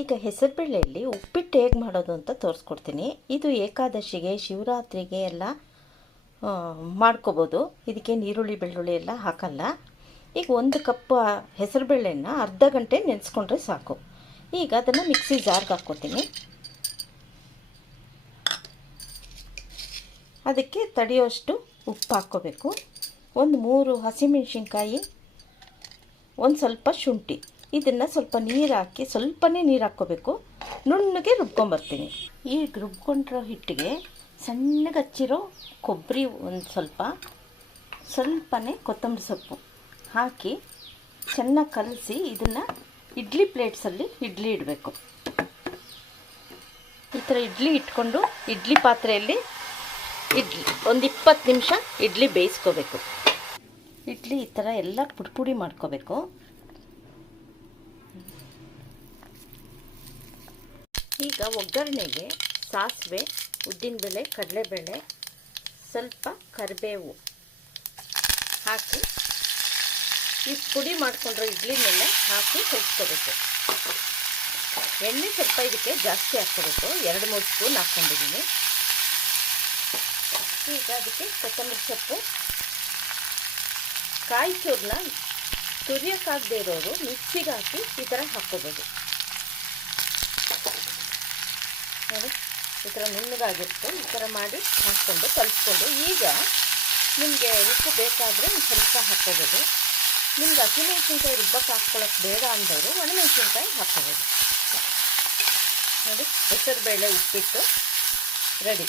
ಈಗ ಹೆಸರುಬೇಳೆಯಲ್ಲಿ ಉಪ್ಪಿಟ್ಟು ಹೇಗೆ ಮಾಡೋದು ಅಂತ ತೋರಿಸ್ಕೊಡ್ತೀನಿ. ಇದು ಏಕಾದಶಿಗೆ, ಶಿವರಾತ್ರಿಗೆ ಎಲ್ಲ ಮಾಡ್ಕೋಬೋದು. ಇದಕ್ಕೆ ನೀರುಳ್ಳಿ ಬೆಳ್ಳುಳ್ಳಿ ಎಲ್ಲ ಹಾಕಲ್ಲ. ಈಗ ಒಂದು ಕಪ್ ಹೆಸರುಬೇಳೆನ ಅರ್ಧ ಗಂಟೆ ನೆನೆಸ್ಕೊಂಡ್ರೆ ಸಾಕು. ಈಗ ಅದನ್ನು ಮಿಕ್ಸಿ ಜಾರ್ಗೆ ಹಾಕ್ಕೊತೀನಿ ಅದಕ್ಕೆ ತಡೆಯೋಷ್ಟು ಉಪ್ಪು ಹಾಕ್ಕೋಬೇಕು. ಒಂದು ಮೂರು ಹಸಿಮೆಣಸಿನ್ಕಾಯಿ, ಒಂದು ಸ್ವಲ್ಪ ಶುಂಠಿ. ಇದನ್ನು ಸ್ವಲ್ಪ ನೀರು ಹಾಕಿ ಸ್ವಲ್ಪನೇ ನೀರು ಹಾಕ್ಕೋಬೇಕು ನುಣ್ಣಗೆ ರುಬ್ಕೊಂಬರ್ತೀನಿ. ಈ ರುಬ್ಕೊಂಡಿರೋ ಹಿಟ್ಟಿಗೆ ಸಣ್ಣಗೆ ಹಚ್ಚಿರೋ ಕೊಬ್ಬರಿ ಒಂದು ಸ್ವಲ್ಪ, ಸ್ವಲ್ಪನೇ ಕೊತ್ತಂಬರಿ ಸೊಪ್ಪು ಹಾಕಿ ಚೆನ್ನಾಗಿ ಕಲಸಿ ಇದನ್ನು ಇಡ್ಲಿ ಪ್ಲೇಟ್ಸಲ್ಲಿ ಇಡ್ಲಿ ಇಡಬೇಕು. ಈ ಥರ ಇಡ್ಲಿ ಇಟ್ಕೊಂಡು ಇಡ್ಲಿ ಪಾತ್ರೆಯಲ್ಲಿ ಇಡ್ಲಿ ಒಂದು ಇಪ್ಪತ್ತು ನಿಮಿಷ ಇಡ್ಲಿ ಬೇಯಿಸ್ಕೋಬೇಕು. ಇಡ್ಲಿ ಈ ಥರ ಎಲ್ಲ ಪುಡಿ ಪುಡಿ ಮಾಡ್ಕೋಬೇಕು. ಈಗ ಒಗ್ಗರಣೆಗೆ ಸಾಸಿವೆ ಉದ್ದಿನಬೇಳೆ ಕಡಲೆಬೇಳೆ, ಸ್ವಲ್ಪ ಕರಿಬೇವು ಹಾಕಿ ಈ ಪುಡಿ ಮಾಡಿಕೊಂಡ್ರೆ ಇಡ್ಲಿನೆಲ್ಲ ಹಾಕಿ ಕಲಿಸ್ಕೋಬೇಕು ಎಣ್ಣೆ ಸ್ವಲ್ಪ ಇದಕ್ಕೆ ಜಾಸ್ತಿ ಹಾಕ್ಕೋಬೇಕು. ಎರಡು, ಮೂರು ಸ್ಪೂನ್ ಹಾಕ್ಕೊಂಡಿದ್ದೀನಿ. ಈಗ ಅದಕ್ಕೆ ಕೊತ್ತಂಬರಿ ಸೊಪ್ಪು. ಕಾಯಿ ಚೂರನ್ನ ತುರಿಯೋಕ್ಕಾಗದೇ ಇರೋರು ಮಿಕ್ಸಿಗೆ ಹಾಕಿ ಈ ಥರ ಹಾಕ್ಕೋಬೋದು. ನೋಡಿ, ಈ ಥರ ನುಣ್ಣಗಾಗಿರುತ್ತೆ. ಈ ಥರ ಮಾಡಿ ಹಾಕ್ಕೊಂಡು, ಕಲಿಸ್ಕೊಂಡು. ಈಗ ನಿಮಗೆ ಉಪ್ಪು ಬೇಕಾದರೆ ಸ್ವಲ್ಪ ಹಾಕ್ಕೋಬೋದು. ನಿಮ್ಗೆ ಹಸಿಮೆಣ್ಸಿನ್ಕಾಯಿ ರುಬ್ಬಕ್ಕೆ ಹಾಕ್ಕೊಳ್ಳೋಕೆ ಬೇಡ ಅಂದವರು ಒಣಮೆಣ್ಸಿನ್ಕಾಯಿ ಹಾಕ್ಕೋಬೋದು. ನೋಡಿ, ಹೆಸರುಬೇಳೆ ಉಪ್ಪಿಟ್ಟು ರೆಡಿ.